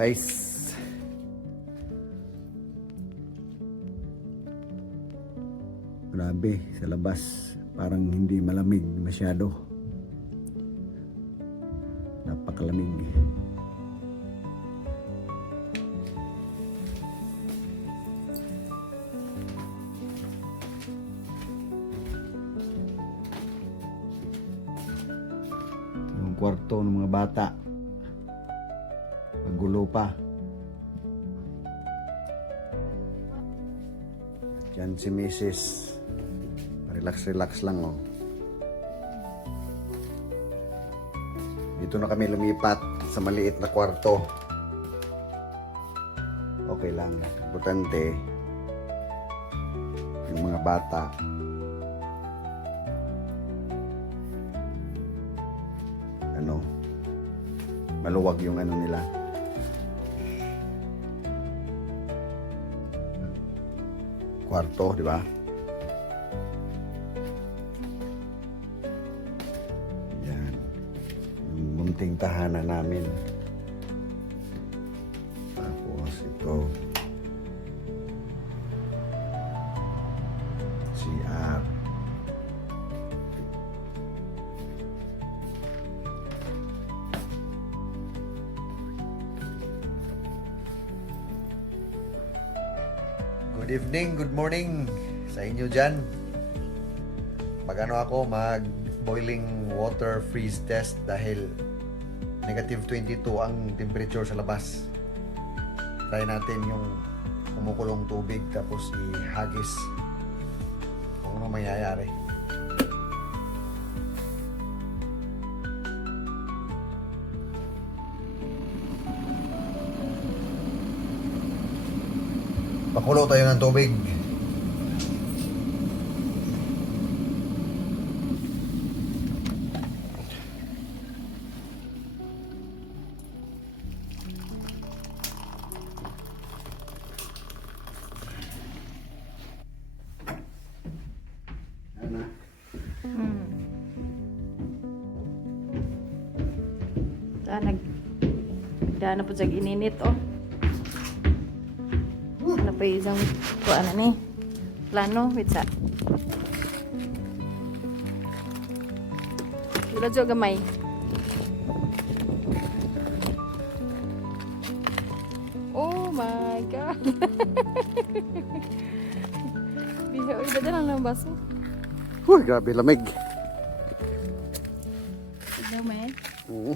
guys. Grabe sa labas, parang hindi malamig masyado. Napakalamig. Yung kwarto ng mga bata, magulo pa. Diyan si Mrs. Relax lang, oh. Dito na kami lumipat sa maliit na kwarto. Okay lang. Importante yung mga bata. Maluwag yung nila. Kwarto, di ba? Yan. Yung munting tahanan namin. Tapos ito. CR. Good evening, good morning sa inyo dyan. Mag-ano ako, mag-boiling water freeze test dahil negative 22 ang temperature sa labas. Try natin yung kumukulong tubig tapos ihagis kung ano mangyayari. Pakulo tayo ng tubig. Ano? Nagdaan po sa gininit, oh. Ano pa isang ano ni plano with sa wala jo gamay. Oh my god. Biho ida lang ng baso. Uy, grabe lamig. Ida man. Oo.